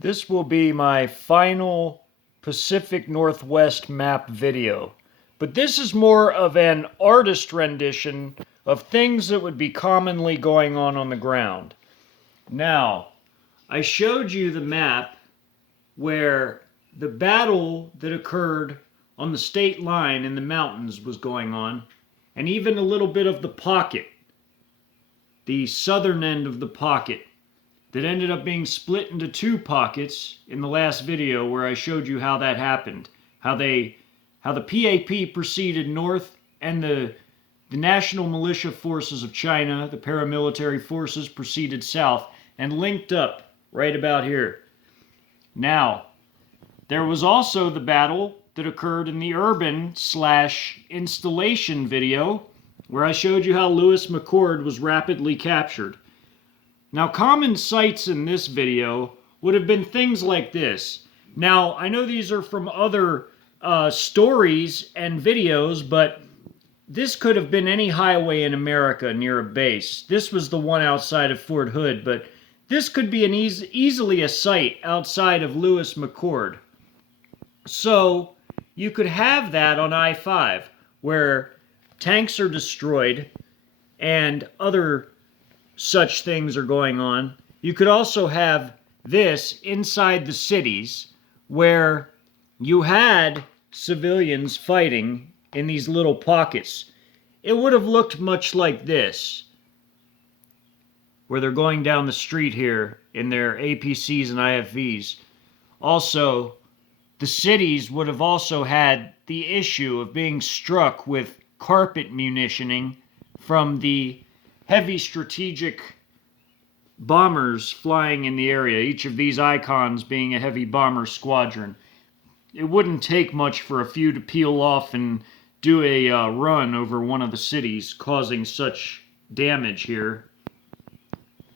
This will be my final Pacific Northwest map video, but this is more of an artist rendition of things that would be commonly going on the ground. Now, I showed you the map where the battle that occurred on the state line in the mountains was going on, and even a little bit of the pocket, the southern end of the pocket, that ended up being split into two pockets in the last video where I showed you how that happened. How the PAP proceeded north and the National Militia Forces of China, the paramilitary forces, proceeded south and linked up right about here. Now, there was also the battle that occurred in the urban/installation video where I showed you how Lewis McChord was rapidly captured. Now, common sights in this video would have been things like this. Now, I know these are from other stories and videos, but this could have been any highway in America near a base. This was the one outside of Fort Hood, but this could be an easily a site outside of Lewis McChord. So, you could have that on I-5, where tanks are destroyed and other such things are going on. You could also have this inside the cities where you had civilians fighting in these little pockets. It would have looked much like this, where they're going down the street here in their APCs and IFVs. Also, the cities would have also had the issue of being struck with carpet munitioning from the heavy strategic bombers flying in the area, each of these icons being a heavy bomber squadron. It wouldn't take much for a few to peel off and do a run over one of the cities, causing such damage here.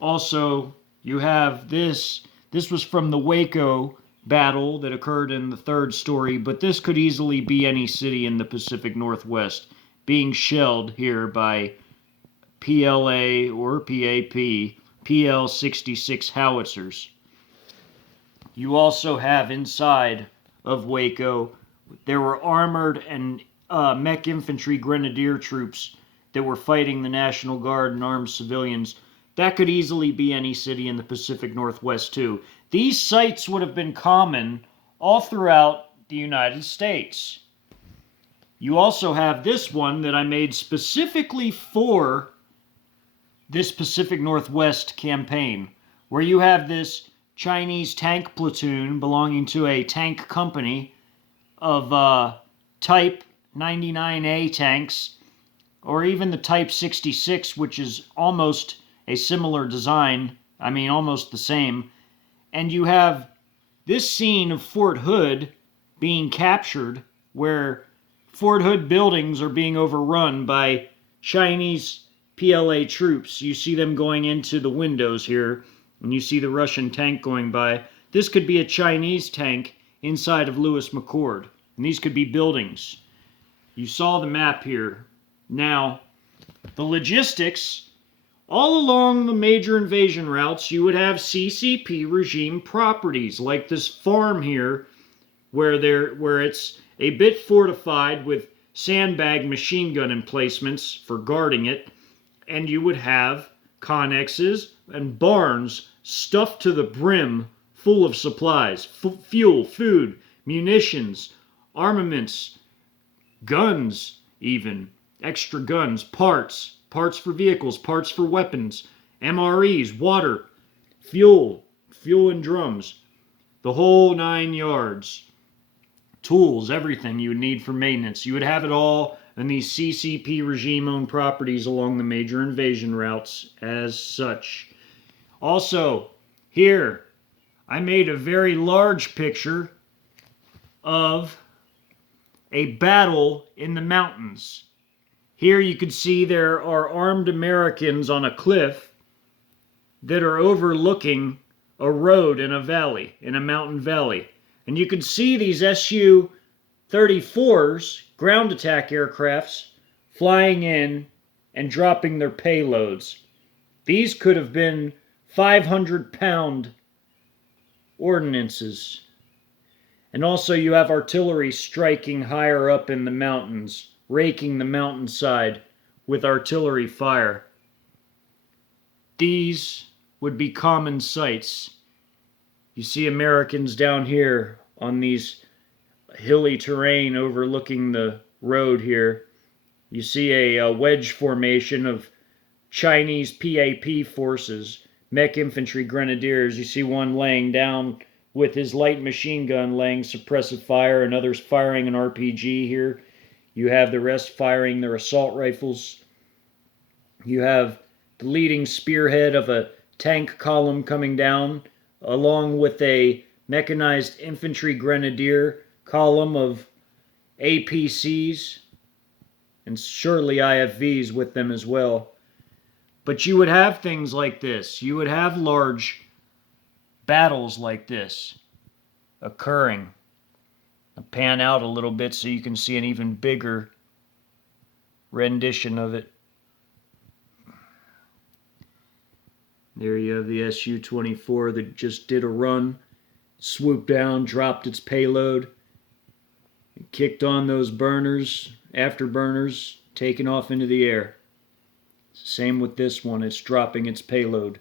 Also, you have this. This was from the Waco battle that occurred in the third story, but this could easily be any city in the Pacific Northwest being shelled here by PLA or PAP PL-66 howitzers. You also have inside of Waco, there were armored and mech infantry grenadier troops that were fighting the National Guard and armed civilians. That could easily be any city in the Pacific Northwest too. These sites would have been common all throughout the United States. You also have this one that I made specifically for this Pacific Northwest campaign, where you have this Chinese tank platoon belonging to a tank company of Type 99A tanks, or even the Type 66, which is almost a similar design, I mean almost the same, and you have this scene of Fort Hood being captured, where Fort Hood buildings are being overrun by Chinese PLA troops. You see them going into the windows here, and you see the Russian tank going by. This could be a Chinese tank inside of Lewis McChord, and these could be buildings. You saw the map here. Now, the logistics, all along the major invasion routes, you would have CCP regime properties, like this farm here, where it's a bit fortified with sandbag machine gun emplacements for guarding it, and you would have connexes and barns stuffed to the brim full of supplies, fuel, food, munitions, armaments, guns even, extra guns, parts for vehicles, parts for weapons, MREs, water, fuel in drums, the whole 9 yards, tools, everything you would need for maintenance. You would have it all in these CCP regime-owned properties along the major invasion routes as such. Also, here, I made a very large picture of a battle in the mountains. Here you can see there are armed Americans on a cliff that are overlooking a road in a valley, in a mountain valley. And you can see these Su-34s, ground attack aircrafts, flying in and dropping their payloads. These could have been 500-pound ordnances. And also you have artillery striking higher up in the mountains, raking the mountainside with artillery fire. These would be common sights. You see Americans down here on these hilly terrain overlooking the road here. You see a wedge formation of Chinese PAP forces, mech infantry grenadiers. You see one laying down with his light machine gun laying suppressive fire, and others firing an RPG here. You have the rest firing their assault rifles. You have the leading spearhead of a tank column coming down, along with a mechanized infantry grenadier column of APCs, and surely IFVs with them as well. But you would have things like this. You would have large battles like this occurring. I'll pan out a little bit so you can see an even bigger rendition of it. There you have the Su-24 that just did a run, swooped down, dropped its payload, kicked on those burners, afterburners, taken off into the air. Same with this one, it's dropping its payload.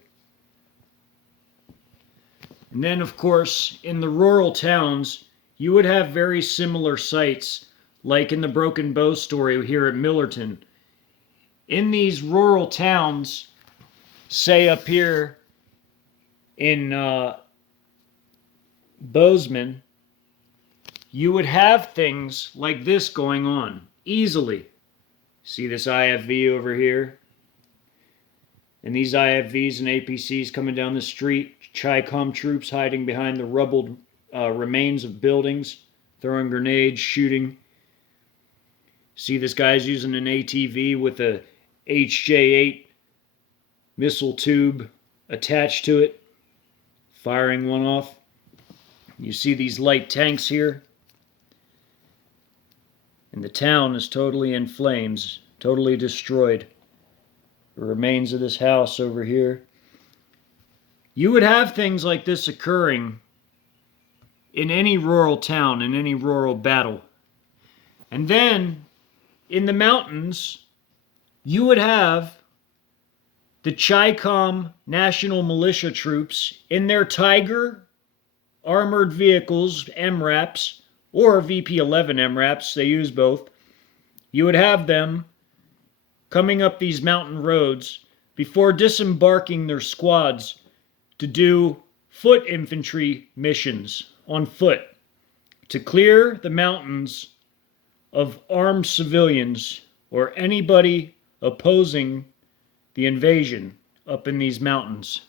And then, of course, in the rural towns, you would have very similar sights, like in the Broken Bow story here at Millerton. In these rural towns, say up here in Bozeman, you would have things like this going on, easily. See this IFV over here? And these IFVs and APCs coming down the street, Chi-Com troops hiding behind the rubbled remains of buildings, throwing grenades, shooting. See this guy's using an ATV with a HJ-8 missile tube attached to it, firing one off. You see these light tanks here. And the town is totally in flames, totally destroyed. The remains of this house over here. You would have things like this occurring in any rural town, in any rural battle. And then, in the mountains, you would have the Chi-Com National Militia troops in their Tiger armored vehicles, MRAPs, or VP-11 MRAPs, they use both. You would have them coming up these mountain roads before disembarking their squads to do foot infantry missions on foot to clear the mountains of armed civilians or anybody opposing the invasion up in these mountains.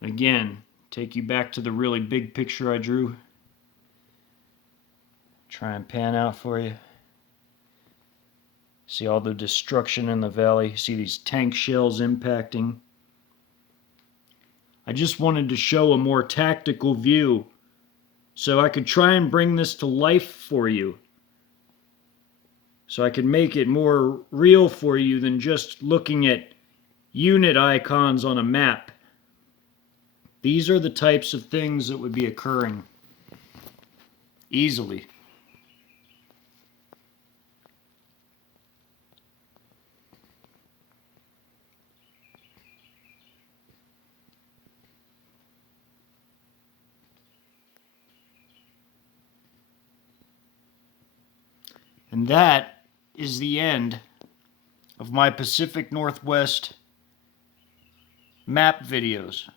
Again, take you back to the really big picture I drew. Try and pan out for you. See all the destruction in the valley. See these tank shells impacting. I just wanted to show a more tactical view so I could try and bring this to life for you. So I could make it more real for you than just looking at unit icons on a map. These are the types of things that would be occurring easily. And that is the end of my Pacific Northwest map videos.